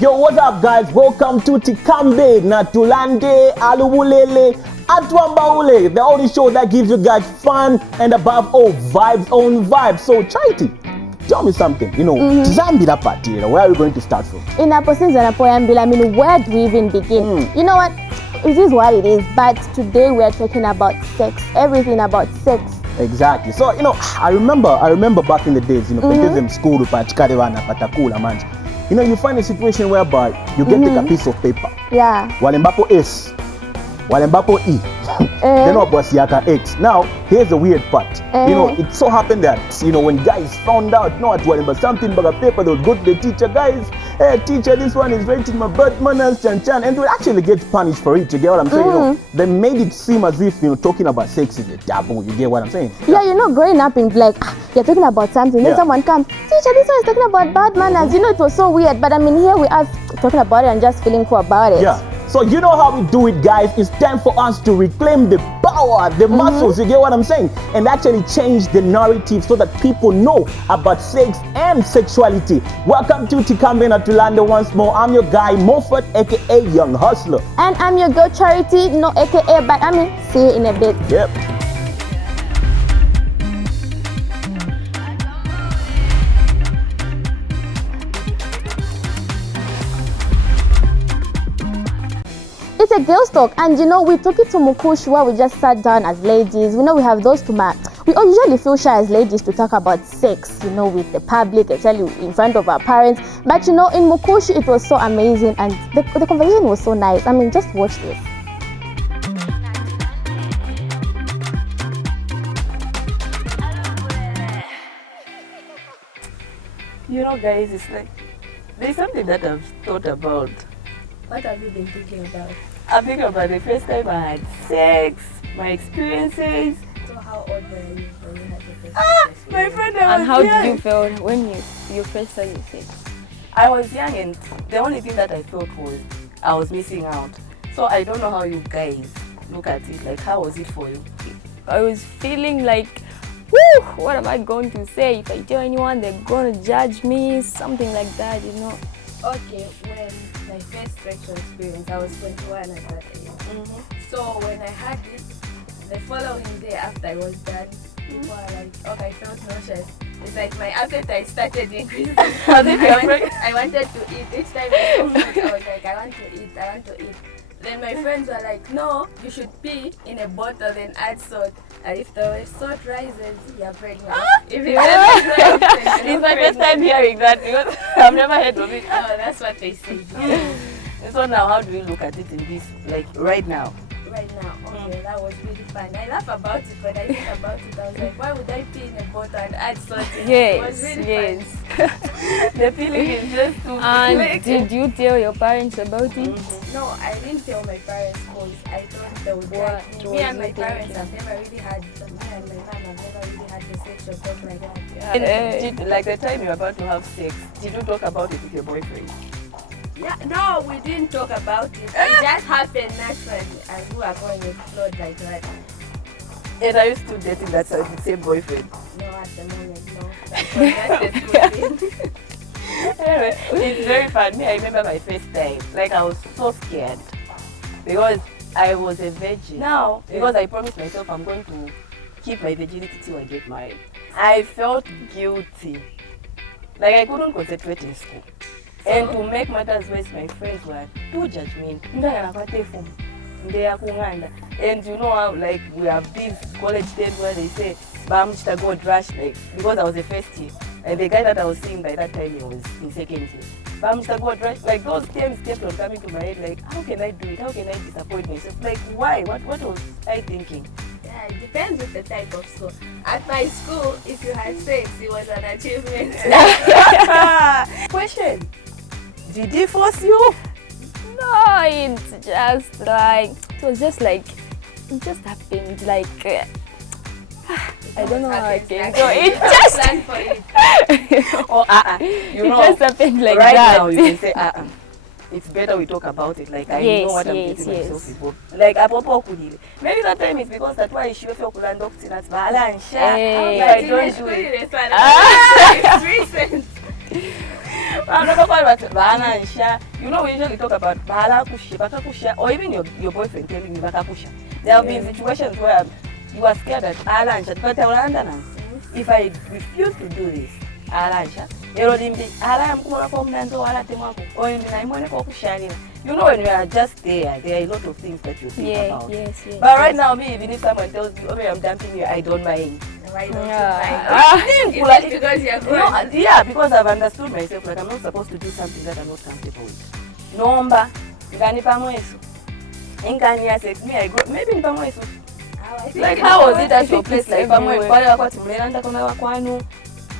Yo, what's up, guys? Welcome to Tikambe Natulande Aluwulele Atwambaule, the only show that gives you guys fun and above all vibes on vibes. So, Charity, tell me something. Zambia party. Where are we going to start from? In a position, I mean, where do we even begin? You know what? It is what it is. But today we are talking about sex. Everything about sex. Exactly. So, I remember back in the days, in school, you find a situation whereby you get take a piece of paper. Yeah. Walembapo S, Walembapo E, then was Yaka X. Now, here's the weird part. It so happened that, when guys found out, at Walemba something about a paper, they would go to the teacher, guys, hey, teacher, this one is writing my birth manners, and they would actually get punished for it. You get what I'm saying? They made it seem as if, talking about sex is a taboo. You get what I'm saying? Yeah, growing up in like, you're talking about something, then someone comes, teacher, this one is talking about bad manners. It was so weird, but I mean, here we are talking about it and just feeling cool about it. Yeah. So you know how we do it, guys. It's time for us to reclaim the power, the muscles, you get what I'm saying? And actually change the narrative so that people know about sex and sexuality. Welcome to Tikambe Natulande once more. I'm your guy, Moffat, aka Young Hustler. And I'm your girl, Charity, no aka, but I mean, see you in a bit. Yep. It's a girls' talk, and we took it to Mukush where we just sat down as ladies. We have those two marks. We all usually feel shy as ladies to talk about sex, with the public, especially in front of our parents. But in Mukush, it was so amazing, and the conversation was so nice. I mean, just watch this. Guys, it's like there's something that I've thought about. What have you been thinking about? I'm thinking about the first time I had sex, my experiences. So how old were you when you had your first sex? My friend, And how did you feel when you first had your sex? I was young, and the only thing that I felt was I was missing out. So I don't know how you guys look at it. Like, how was it for you? I was feeling like, whoo, what am I going to say? If I tell anyone, they're going to judge me, something like that, Okay, when my first sexual experience, I was 21 at that age. So when I had it, the following day after I was done, people were like, okay, I felt nauseous. It's like my appetite started increasing. I wanted to eat. Each time I was like, I want to eat. Then my friends were like, no, you should pee in a bottle and add salt. And if the salt rises, you're pregnant. If it doesn't rise, It's my first time hearing that because I've never heard of it. Oh, that's what they say. So now, how do you look at it in this, like right now? Right now, okay, that was really fun. I laugh about it, but I think about it, I was like, why would I pee in a bottle and add salt in it? It was really fun. The feeling is just too And did you tell your parents about it? No, I didn't tell my parents because I thought they would like me. Me and my parents have never really had, me and my mom have never really had the sexual talk like that. And like the time you're about to have sex, did you talk about it with your boyfriend? Yeah, no, we didn't talk about it. It just happened naturally as we were going to explode like that. And are you still dating that same boyfriend? No, at the moment, no. That's the school thing. Anyway, it's very fun. Me, I remember my first time. Like, I was so scared because I was a virgin. Now, because I promised myself I'm going to keep my virginity till I get married, I felt guilty. Like, I couldn't concentrate in school. And to make matters worse, my friends were too judgmental. And you know how, like, we have these college days where they say, Bam, go rush, like, because I was the first year. And the guy that I was seeing by that time, he was in second year. Bam, go rush, like, those terms kept on coming to my head, like, how can I do it? How can I disappoint myself? Like, why? What was I thinking? Yeah, it depends with the type of school. At my school, if you had sex, it was an achievement. Question. Did he force you? No, it was just like, it just happened, like, I don't know how I can go. It just plan for it. Or it just happened like right that. Now you can say it's better we talk about it. Like I know what I'm getting myself involved. Like apopo kudile. Maybe that time it's because that's why I should feel kulanda okutina tsibala and share. If I don't do it. It's recent. I'm not You know, we usually talk about bakakusha, or even your boyfriend telling you bakakusha. There have been situations where you are scared that alansha, but if I refuse to do this, alansha, you know, when you are just there are a lot of things that you think about. Yes. But right now, me, even if someone tells me, okay, I'm dumping you, I don't mind. Why don't you mind? Is it because you're good? Yeah, because I've understood myself, like I'm not supposed to do something that I'm not comfortable with. Nomba, nganipa mwesu. Inkania sex, me, I grow, maybe nipa mwesu. Like, how was it at your place? Like,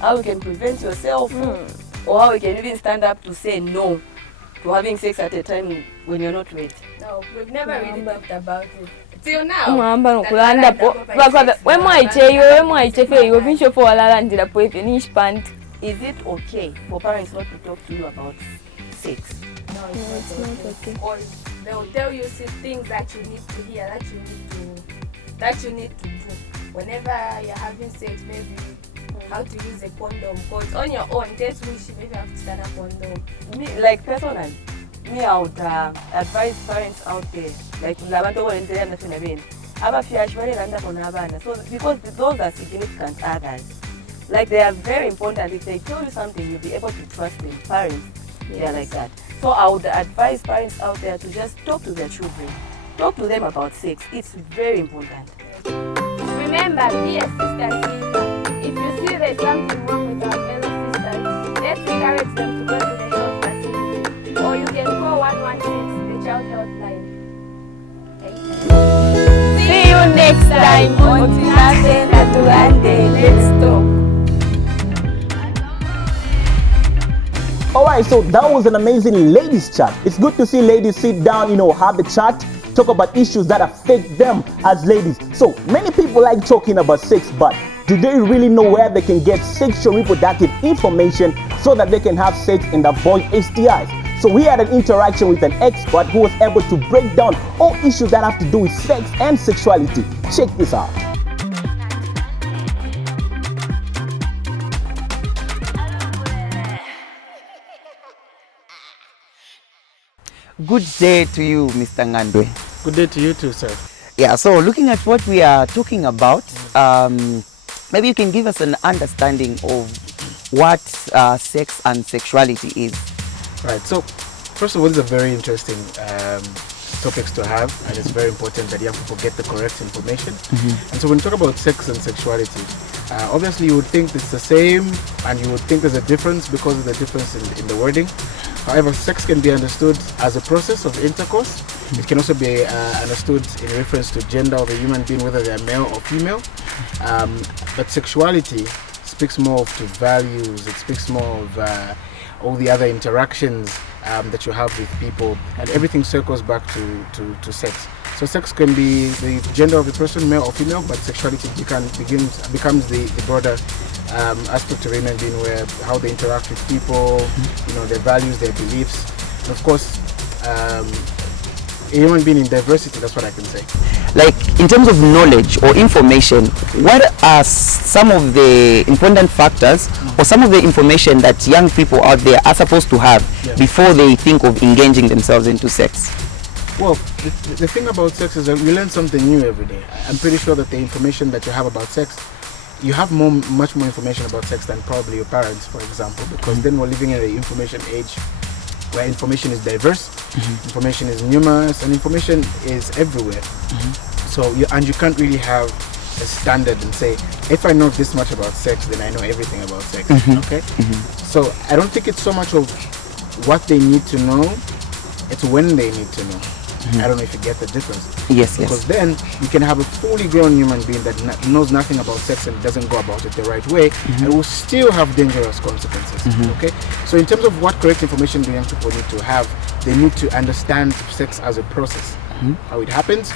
how you can prevent yourself, or how you can even stand up to say no to having sex at a time when you're not ready. No, we've never really talked about it. Till now. Is it okay for parents not to talk to you about sex? No, it's not okay. Or they'll tell you things that you need to hear, that you need to do. Whenever you're having sex, maybe how to use a condom. Because on your own, that's wish maybe you have to stand up condom. Me, like personally, I would advise parents out there, like so because those are significant others. Like they are very important. If they tell you something, you'll be able to trust them. Parents, they are like that. So I would advise parents out there to just talk to their children. Talk to them about sex. It's very important. Remember, be a sister. If you see there's something wrong with our fellow sisters, let's encourage them to go to the health facility. Or you can call 116, the child helpline. See you next time on Tinashe Natulande. Let's talk. Alright, so that was an amazing ladies chat. It's good to see ladies sit down, have a chat, talk about issues that affect them as ladies. So many people like talking about sex, but do they really know where they can get sexual reproductive information so that they can have sex and avoid STIs? So we had an interaction with an expert who was able to break down all issues that have to do with sex and sexuality. Check this out. Good day to you, Mr. Ngandwe. Good day to you too, sir. Yeah, so looking at what we are talking about, maybe you can give us an understanding of what sex and sexuality is. Right, so first of all, it's a very interesting topics to have, and it's very important that young people get the correct information. And so when you talk about sex and sexuality, obviously you would think it's the same, and you would think there's a difference because of the difference in the wording. However, sex can be understood as a process of intercourse. It can also be understood in reference to gender of a human being, whether they're male or female. But sexuality speaks more to values. It speaks more of all the other interactions that you have with people, and everything circles back to sex. So sex can be the gender of a person, male or female, but sexuality becomes the broader aspect of human being, where how they interact with people, their values, their beliefs, and of course a human being in diversity. That's what I can say. Like in terms of knowledge or information, what are some of the important factors or some of the information that young people out there are supposed to have before they think of engaging themselves into sex? Well, the thing about sex is that we learn something new every day. I'm pretty sure that the information that you have about sex, you have much more information about sex than probably your parents, for example, because then we're living in an information age where information is diverse, information is numerous, and information is everywhere. So you can't really have a standard and say, if I know this much about sex, then I know everything about sex. Okay? So I don't think it's so much of what they need to know, it's when they need to know. I don't know if you get the difference. Yes, because then you can have a fully grown human being that knows nothing about sex and doesn't go about it the right way, and will still have dangerous consequences. Okay, so in terms of what correct information the young people need to have, they need to understand sex as a process, how it happens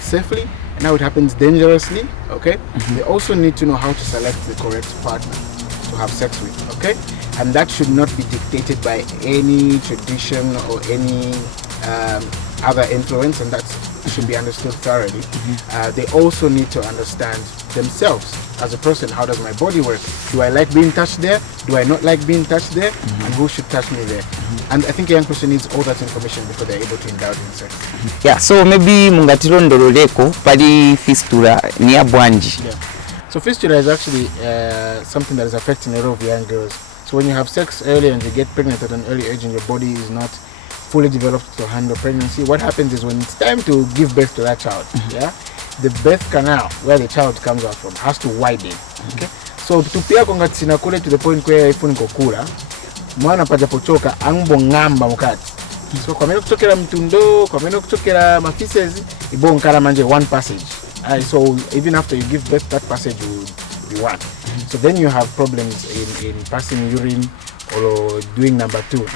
safely, and how it happens dangerously. Okay, they also need to know how to select the correct partner to have sex with. Okay, and that should not be dictated by any tradition or any other influence, and that should be understood thoroughly. They also need to understand themselves as a person, how does my body work? Do I like being touched there? Do I not like being touched there? And who should touch me there? And I think a young person needs all that information before they're able to indulge in sex. Yeah, so maybe mungatirondololeko pali fistula niya bwanji. Yeah. So fistula is actually something that is affecting a lot of young girls. So when you have sex early and you get pregnant at an early age and your body is not fully developed to handle pregnancy, what happens is when it's time to give birth to that child, the birth canal where the child comes out from has to widen. Okay? So tupia kongatsina kule to the point where ifuni kokula, mwana paja pochoka angbo ngamba mukati. So kwa meno kutokera mtundo, kwa meno kutokera mafeces, ibo nkala manje one passage. So even after you give birth, that passage will be one. So then you have problems in passing urine or doing number 2.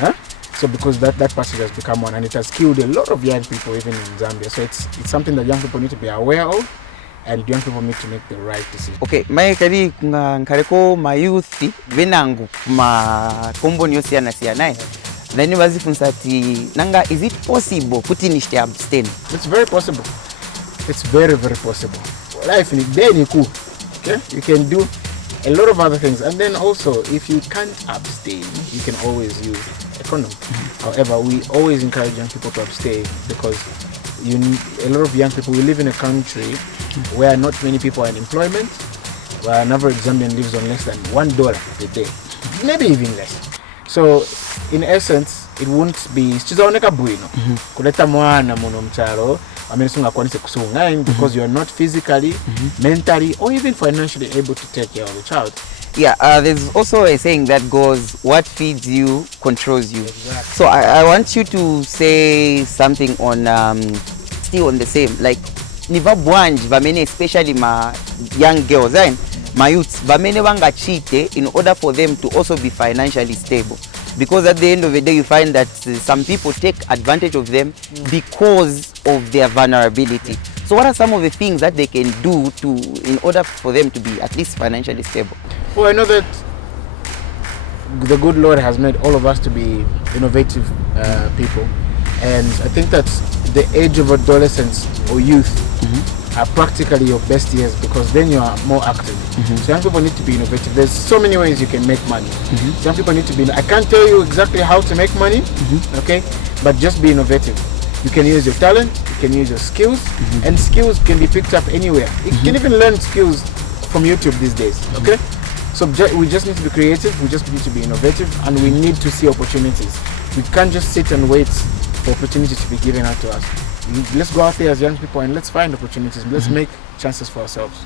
So because that passage has become one, and it has killed a lot of young people even in Zambia. So it's something that young people need to be aware of, and young people need to make the right decision. Okay, mai kali kunga nkareko ma youth venangu ma kombo nyosi anasiana. Then bazifunza ati nanga, is it possible kuti nishte abstain? It's very possible. It's very, very possible. Life in day ni cool. Okay? You can do a lot of other things, and then also if you can't abstain, you can always use a condom. However, we always encourage young people to abstain because a lot of young people, we live in a country where not many people are in employment, where an average Zambian lives on less than $1 a day, maybe even less. So in essence, it won't be chizaoneka bwino kuleta mwana muno mcharo amensunga kwanise kusunga because you are not physically, mentally, or even financially able to take care of the child. Yeah, there's also a saying that goes, what feeds you controls you. Exactly. So I want you to say something on still on the same, like niva bwanji vamene, especially my young girls, my youths vamene wanga cheat in order for them to also be financially stable. Because at the end of the day, you find that some people take advantage of them because of their vulnerability. So what are some of the things that they can do in order for them to be at least financially stable? Well, I know that the good Lord has made all of us to be innovative people. And I think that the age of adolescence or youth are practically your best years because then you are more active. So young people need to be innovative. There's so many ways you can make money. So young people need to be, I can't tell you exactly how to make money, okay? But just be innovative. You can use your talent, you can use your skills, and skills can be picked up anywhere. You can even learn skills from YouTube these days, okay? So we just need to be creative, we just need to be innovative, and we need to see opportunities. We can't just sit and wait for opportunities to be given out to us. Let's go out there as young people and let's find opportunities. Let's make chances for ourselves.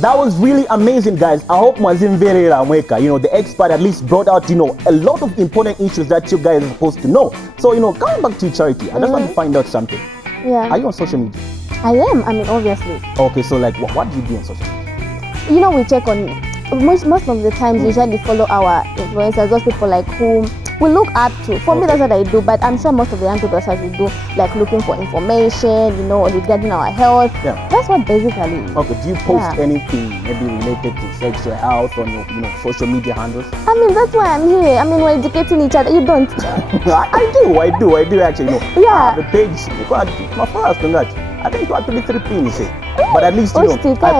That was really amazing, guys. I hope Mwazimvere Ramweka, the expert at least brought out, a lot of important issues that you guys are supposed to know. So, coming back to Charity, I just want to find out something. Yeah. Are you on social media? I am. I mean, obviously. Okay, so like, what do you do on social media? We check on, most of the times, we usually follow our influencers, those people like whom we look up to. For me, that's what I do, but I'm sure most of the young people that's what we do, like looking for information, regarding our health. Yeah. That's what basically. Okay, do you post anything maybe related to sexual health on your, social media handles? I mean, that's why I'm here. I mean, we're educating each other. You don't. I do actually. Yeah. I have a page. My first on that. I think actually 3 pins. But at least, I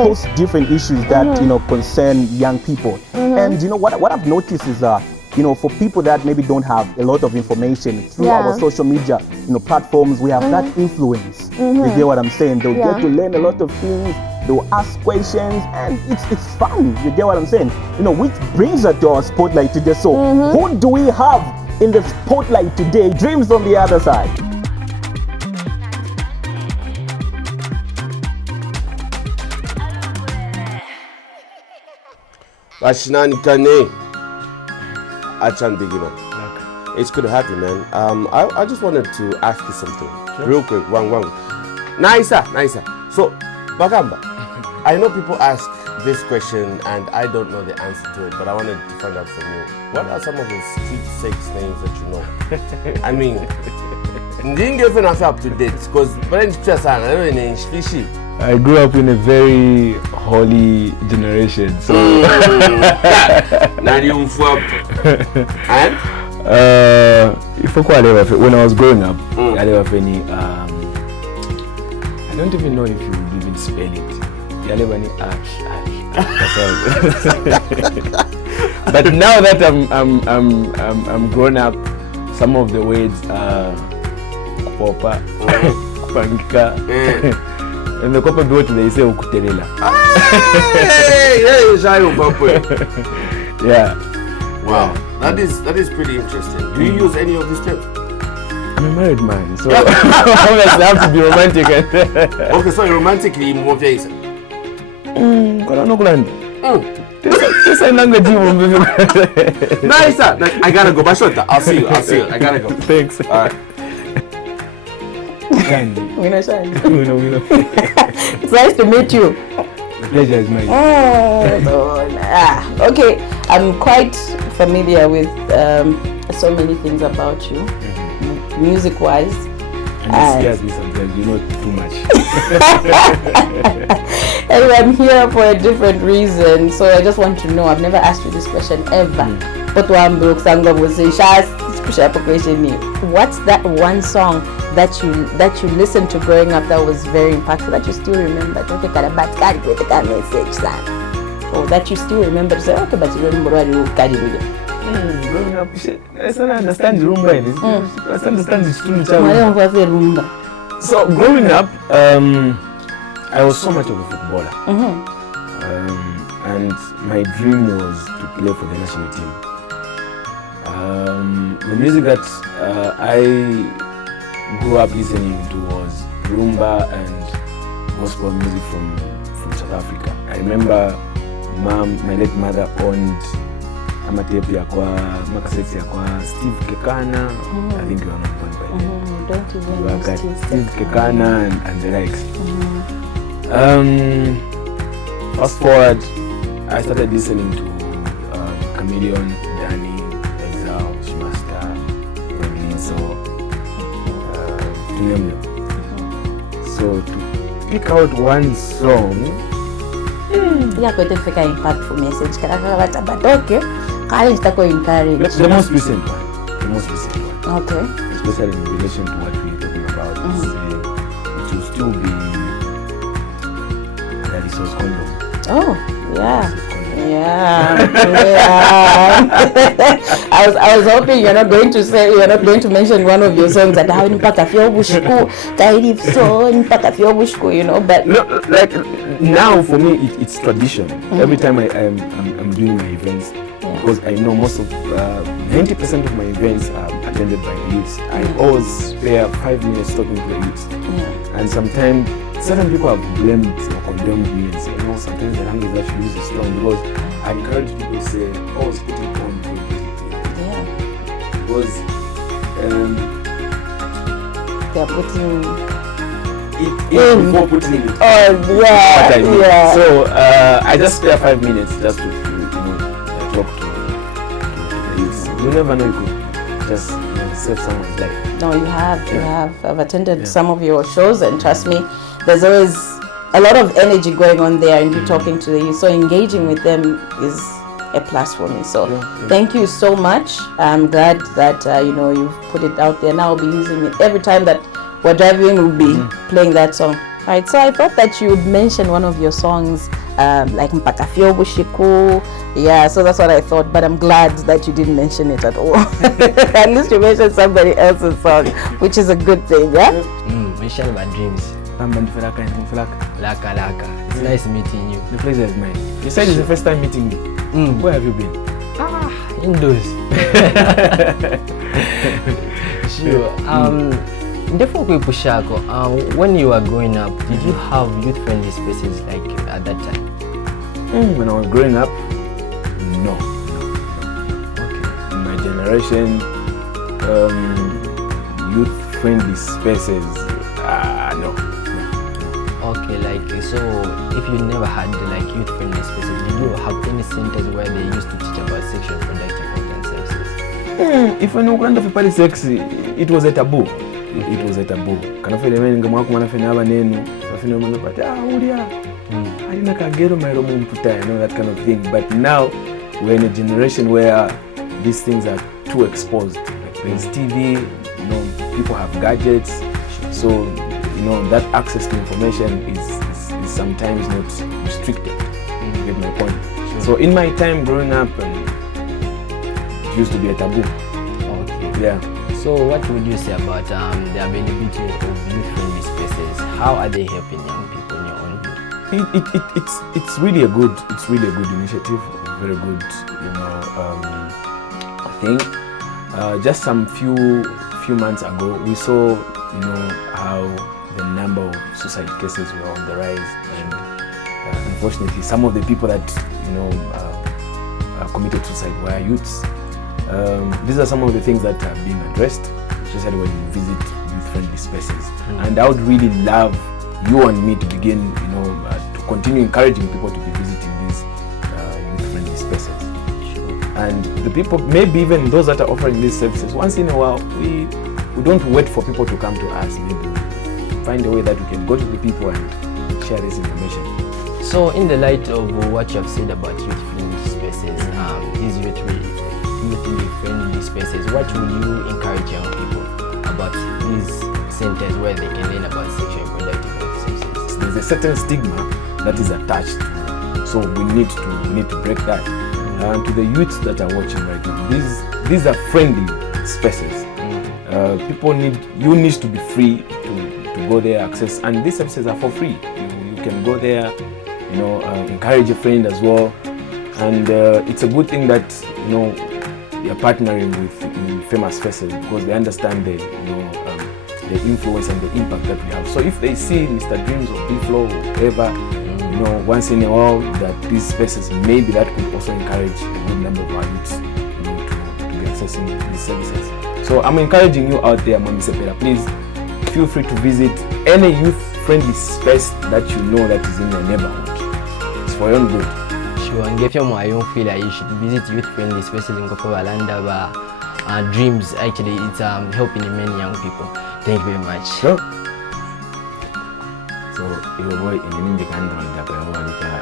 post different issues that, concern young people. And, what I've noticed is, for people that maybe don't have a lot of information through our social media, platforms, we have that influence. You get what I'm saying? They'll get to learn a lot of things. They'll ask questions, and it's fun. You get what I'm saying? Which brings us to our spotlight today. So, who do we have in the spotlight today? Dreams on the other side. Ashinani Kane, Achan Bigima. It's good to have you, man. I just wanted to ask you something, real quick. One. Nicer. So, Bagamba, I know people ask this question and I don't know the answer to it, but I wanted to find out from you. What are some of the street sex names that you know? I mean, didn't get enough up to date because fishy. I grew up in a very holy generation, so and when I was growing up, I didn't have any don't even know if you would even spell it. Yalebani ash. But now that I'm grown up, some of the words are kupopa, kupangika, and the couple do they say ukuterela. Yeah. Wow, that is pretty interesting. Do you use any of these terms? I'm a married man, so obviously I have to be romantic. Okay, so romantically, more Jason. This is language. Nice, I gotta go. Bashota, I'll see you. I gotta go. Thanks. All right. We know, Shine. We know. It's nice to meet you. The pleasure is mine. Okay, I'm quite familiar with so many things about you, music-wise. And it scares me sometimes, you know too much. Anyway, I'm here for a different reason, so I just want to know. I've never asked you this question ever. But one broke sanga was say, what's that one song that you listened to growing up that was very impactful that you still remember? Okay, got a bad card with a message, son. Or that you still remember? Say, okay, but you remember what you carried with you. Growing up, I still understand the rumba. I still understand the student. So growing up, I was so much of a footballer, and my dream was to play for the national team. The music that I grew up listening to was rumba and gospel music from South Africa. I remember my late mother owned amatepi yakwa makaseti yakwa Steve Kekana. I think you are not born by then. Don't even know Steve Kekana and the likes. Fast forward, I started listening to Chameleon, Danny, Exile, Shmaster, Reminisco, to name them. So to pick out one song, yeah, quite a impactful message. But okay, the most recent one. Okay. Especially in relation to what we're talking about, it will still be that resource condom. Oh, yeah. I was hoping you're not going to mention one of your songs that how you know, but no, like now for me it's tradition. Every time I'm doing my events, because I know most of 90% of my events are attended by the youths. I always spare 5 minutes talking to the youths, and sometimes certain people have blamed or condemned me and say, no, sometimes the language that you use is strong, because I encourage people to say, always put it on before you put it in. Because they are putting it before putting it in. Oh, yeah. What I mean. So I just spare 5 minutes just to talk to the youths. You never know, you could just save someone's life. No, you have. I've attended some of your shows, and trust me, there's always a lot of energy going on there, and you talking to the youth. So engaging with them is a plus for me. So thank you so much. I'm glad that you've put it out there. Now I'll be using it every time that we're driving. We'll be playing that song. All right. So I thought that you would mention one of your songs, like Mpakafio Bushiku. Yeah. So that's what I thought. But I'm glad that you didn't mention it at all. At least you mentioned somebody else's song, which is a good thing. Yeah. Mention my dreams. Laka. It's nice meeting you. The pleasure is mine. You said it's the first time meeting me. Where have you been? Indoors. Sure. When you were growing up, did you have youth-friendly spaces like at that time? When I was growing up, no. Okay. In my generation, youth-friendly spaces, no. Okay, so if you never had youth-friendly spaces, did you have any centers where they used to teach about sexual reproductive health and services? If you know kind of party sex, it was a taboo. It was a taboo. Kana fele menga mwako manafanya abanenu, afina manapata ulia. Alina kagero my room mputa, that kind of thing. But now we're in a generation where these things are too exposed. Like there's TV, people have gadgets, so that access to information is sometimes not restricted. You get my point? Sure. So in my time growing up, it used to be a taboo. Okay. Yeah. So what would you say about the availability of youth-friendly spaces? How are they helping young people in your own view? It's really a good initiative, very good thing. Just some few months ago, we saw how the number of suicide cases were on the rise, and unfortunately, some of the people that committed suicide were youths. These are some of the things that are being addressed, especially when you visit youth-friendly spaces. And I would really love you and me to begin, to continue encouraging people to be visiting these youth-friendly spaces. Sure. And the people, maybe even those that are offering these services, once in a while, we don't wait for people to come to us. Maybe we find a way that we can go to the people and share this information. So in the light of what you have said about youth-friendly spaces, these youth-friendly spaces, what would you encourage young people about these centers where they can learn about sexual and reproductive health services? There's a certain stigma that is attached to it. So we need to break that. And to the youths that are watching right now, these are friendly spaces. You need to be free to go there, access, and these services are for free. You can go there, encourage a friend as well, and it's a good thing that you're partnering with famous faces because they understand the influence and the impact that we have. So if they see Mr. Dreams or B-Flow or whatever, once in a while, that these spaces, maybe that could also encourage a good number of our youths to be accessing these services. So I'm encouraging you out there, Mami Sepera, please feel free to visit any youth-friendly space that you know that is in your neighborhood. It's for your own good. Sure, and if you're young, feel like you should visit youth-friendly spaces in Kofovalanda, Dreams. Actually, it's helping many young people. Thank you very much. Sure. So, your boy in the Android, the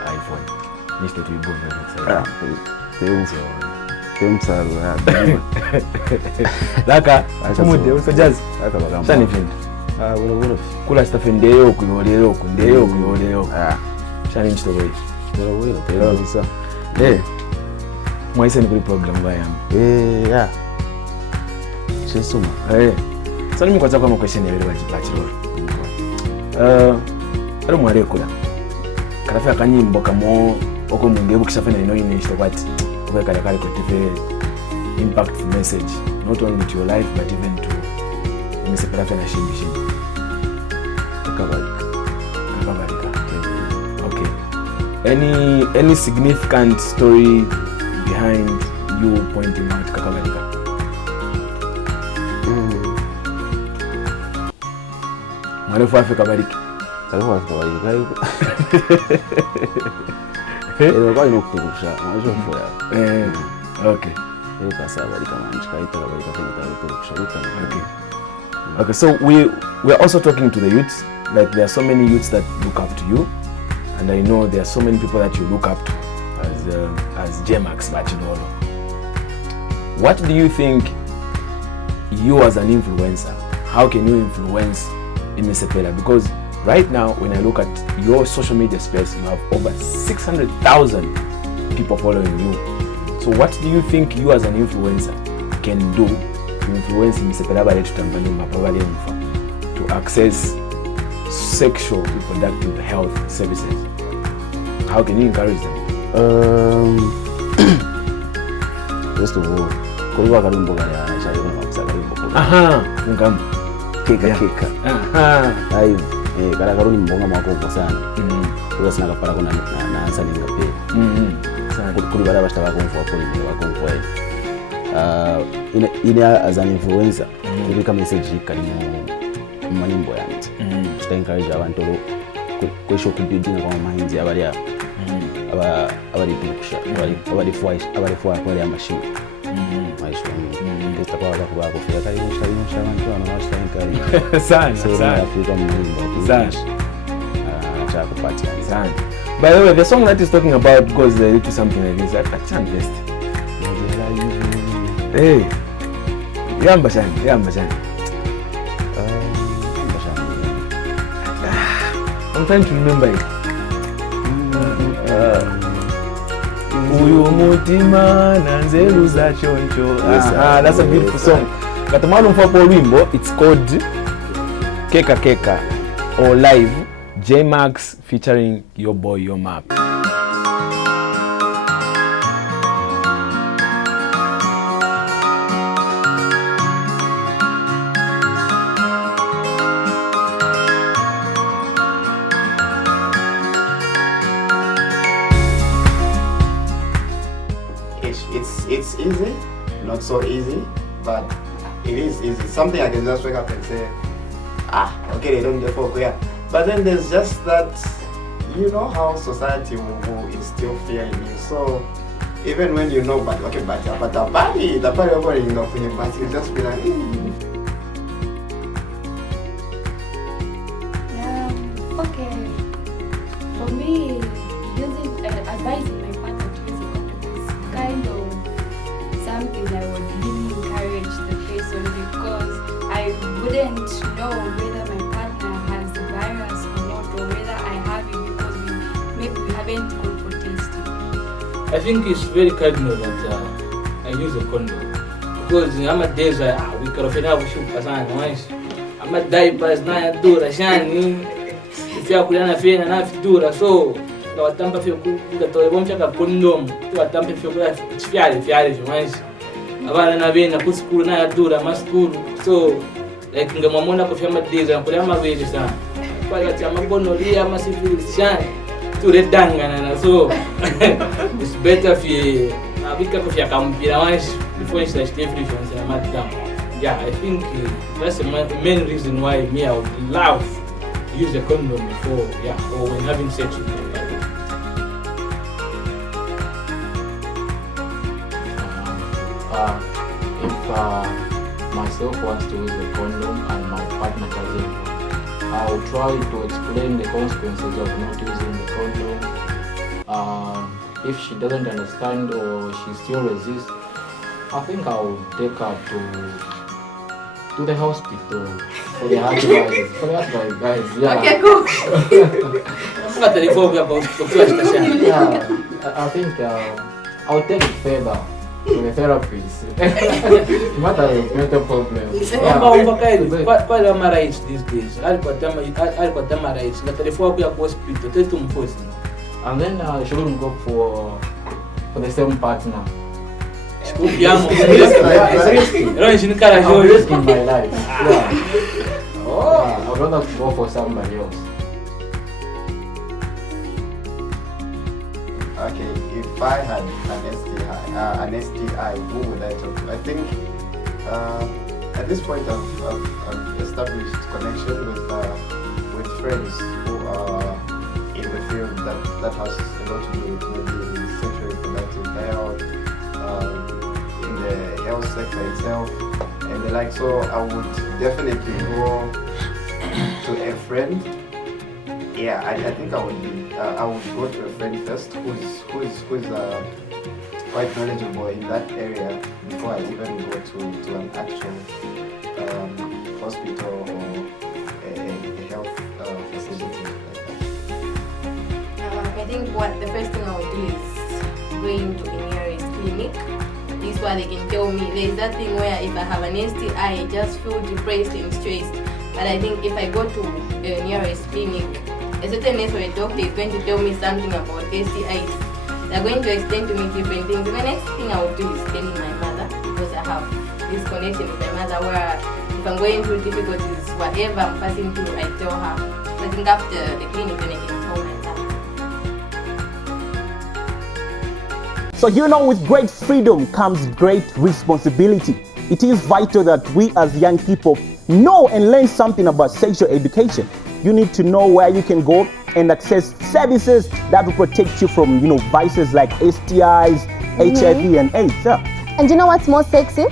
iPhone. Mr. Thanks. Laka, kumude usajaz. Shani friend. Kula stuff ndeyo kuyolero. Shani nchitowe. Mwaise ni kuli program baya. Yeah. Chesuma. So nimi kwaza kwa question yabere bachiro. Ari mware kula. Karafi akanyimbo kamo oko mungebu kishafena ino kwati. Kale kotive impactful message not only to your life but even to Mr. Shimbi. Okay. Any significant story behind you pointing out Kakabarika? Mwarefu Afrika Kabariki. Okay. Okay, so we're also talking to the youths. Like there are so many youths that look up to you, and I know there are so many people that you look up to as JMax Bachelor. What do you think you as an influencer, how can you influence Imisepela? Because right now, when I look at your social media space, you have over 600,000 people following you. So what do you think you as an influencer can do to influence to access sexual reproductive health services? How can you encourage them? First of all, kuliwa karumbo gani anachariwa makusaka karumbo. Ngam. Keka. Live. Kala karuni mbonga mwako sana. Kwa sana kapara kuna na ansani ngape. Kuli bala bashita bakumfwa kuli ni bakumfwa. Ina as an influencer, ibika message kali mu manimbo yanze. Tuta encourage abantu kwesho kubuilding kwa minds abali abali tukusha abali fwa kwa ya machine. Maisha ndista kwa bako kufika kali musha abantu wana washita encourage. Sana Afrika manimbo. Sana. Sana. By the way, the song that is talking about goes into something like this. I can't best. Hey, yamba shani. I'm trying to remember it. Uyu mutima na nzeru za choncho. That's a beautiful song. Katumano mfapo wimbo, it's called Keka Keka or Live, J-Max featuring Your Boy Your Map. It's easy, not so easy, but it is easy. Something I can just wake up and say, okay, they don't get folk, yeah. But then there's just that, you know how society will instill fear in you. So even when you know, but the party over enough, but you just be like, okay. For me, advising my partner to use a condom is kind of something I would really encourage the person, because I wouldn't know whether my partner has the virus or not, or whether I have it because maybe we haven't gone for testing. I think it's very cardinal that I use a condom, because I'm a days we could have a shoot as I'm a diapers na dura shani if you could have been enough dura so no tampa fio kuga to bom chaka condom to tampa fio kuga fiare mais abana na bena ku school na dura ma school so like ngamamona ko fiama days na kule ama vile sana kwa ya chama gonorrhea ma syphilis shani to redangana na so it's better if you abika ko fia kampira mais before you start difference na madam. Yeah, I think that's the main reason why I would love to use a condom before, or when having sex with my partner. If myself wants to use a condom and my partner doesn't want, I'll try to explain the consequences of not using the condom. If she doesn't understand or she still resists, I think I'll take her to the hospital for the advice. Guys. Yeah. Okay, cool. I think I'll take it further to the therapist. What are the mental problems? Qual é a maraiz these days? Algo maraiz. Na telefone eu hospital, tento posto. And then I shouldn't go for the same partner. I'm risking my life. I'd rather go for somebody else. okay, if I had an STI, who would I talk to? I think at this point I've established connection with friends who are in the field that has a lot to do with maybe sexual reproductive health, in the health sector itself, and the like. So I would definitely go to a friend. Yeah, I think I would go to a friend first who's quite knowledgeable in that area before I even go to an actual hospital or a health facility like that. I think the first thing I would do is going to a nearest clinic. This is where they can tell me. There's that thing where if I have an STI, I just feel depressed and stressed. But I think if I go to a nearest clinic, a certain nurse or a doctor is going to tell me something about STIs. They're going to explain to me different things. And the next thing I would do is telling my mother, because I have this connection with my mother where if I'm going through difficulties, whatever I'm passing through, I tell her. So I think after the clinic, then I can tell my mother. So with great freedom comes great responsibility. It is vital that we as young people know and learn something about sexual education. You need to know where you can go and access services that will protect you from, vices like STIs, HIV and AIDS. Yeah. And you know what's more sexy?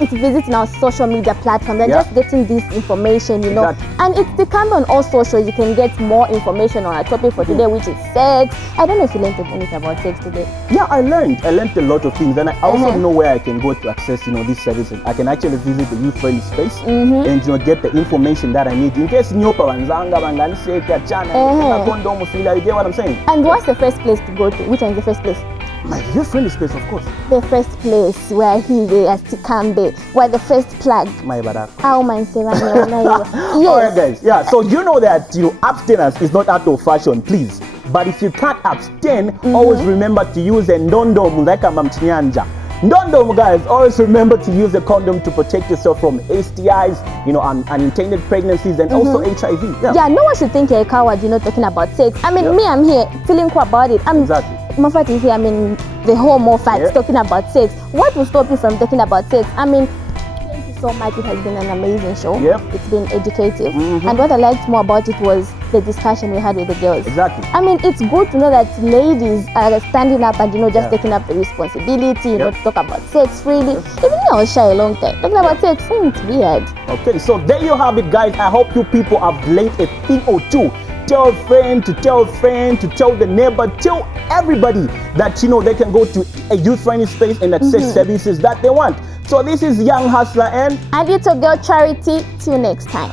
It's visiting our social media platform. They're just getting this information, you know. And it's become on all socials. You can get more information on our topic for today, which is sex. I don't know if you learned anything about sex today. Yeah, I learned a lot of things, and I also know where I can go to access, you know, these services. I can actually visit the youth-friendly space and, you know, get the information that I need in case nyopa wanzanga banganiseka chana condom fila. You get what I'm saying? And what's the first place to go to? Which one is the first place? My youth-friendly space, of course. The first place where where the first plug. My bad. How man say yes. All right, guys. Yeah. So you know that, you know, abstinence is not out of fashion, please. But if you can't abstain, always remember to use a ndondom like a mamchinyanja. Ndondom, guys, always remember to use a condom to protect yourself from STIs, you know, unintended pregnancies, and also HIV. Yeah, no one should think you're a coward, you know, talking about sex. I mean, me, I'm here feeling cool about it. Mofat is here, I mean, the whole Mofat talking about sex. What will stop you from talking about sex? I mean, thank you so much. It has been an amazing show. It's been educative. And what I liked more about it was the discussion we had with the girls. I mean, it's good to know that ladies are standing up and, you know, just taking up the responsibility, you know, to talk about sex freely. Even though I was shy a long time, talking about sex, it's weird. Okay, so there you have it, guys. I hope you people have learned a thing or two. Tell a friend, to tell a friend, to tell the neighbor, tell everybody that, you know, they can go to a youth-friendly space and access services that they want. So this is Young Hustler and Little Girl Charity. Till next time.